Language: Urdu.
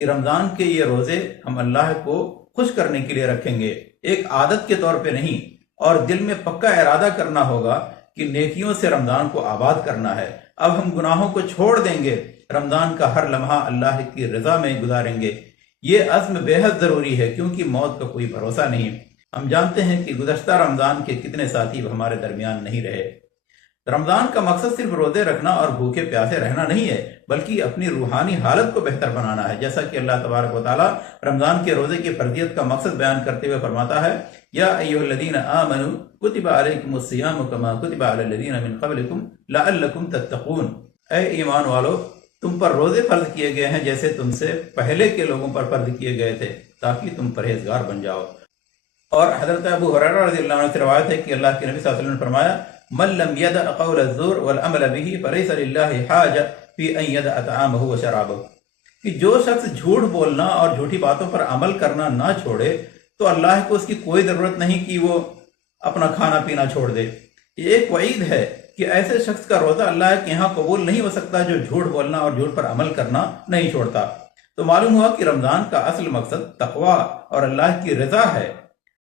کہ رمضان کے یہ روزے ہم اللہ کو خوش کرنے کے لیے رکھیں گے، ایک عادت کے طور پہ نہیں، اور دل میں پکا ارادہ کرنا ہوگا کہ نیکیوں سے رمضان کو آباد کرنا ہے۔ اب ہم گناہوں کو چھوڑ دیں گے، رمضان کا ہر لمحہ اللہ کی رضا میں گزاریں گے۔ یہ عزم بے حد ضروری ہے، کیونکہ موت کا کوئی بھروسہ نہیں۔ ہم جانتے ہیں کہ گزشتہ رمضان کے کتنے ساتھی ہمارے درمیان نہیں رہے۔ رمضان کا مقصد صرف روزے رکھنا اور بھوکے پیاسے رہنا نہیں ہے، بلکہ اپنی روحانی حالت کو بہتر بنانا ہے، جیسا کہ اللہ تبارک و تعالیٰ رمضان کے روزے کی فرضیت کا مقصد بیان کرتے ہوئے فرماتا ہے، یا ایھا الذین آمنوا کتب علیکم الصیام کما کتب علی الذین من قبلکم لعلکم تتقون۔ اے ایمان والو، تم پر روزے فرض کیے گئے ہیں جیسے تم سے پہلے کے لوگوں پر فرض کیے گئے تھے، تاکہ تم پرہیزگار بن جاؤ۔ اور حضرت ابو ہریرہ رضی اللہ عنہ سے روایت ہے کہ اللہ کے نبی صلی اللہ علیہ وسلم نے فرمایا، من لم يدع قول الزور والعمل به فليس لله حاجة في ان يدع طعامه وشرابه، کہ جو شخص جھوٹ بولنا اور جھوٹی باتوں پر عمل کرنا نہ چھوڑے تو اللہ کو اس کی کوئی ضرورت نہیں کہ وہ اپنا کھانا پینا چھوڑ دے۔ یہ ایک وعید ہے کہ ایسے شخص کا روزہ اللہ کے یہاں قبول نہیں ہو سکتا جو جھوٹ بولنا اور جھوٹ پر عمل کرنا نہیں چھوڑتا۔ تو معلوم ہوا کہ رمضان کا اصل مقصد تقوی اور اللہ کی رضا ہے۔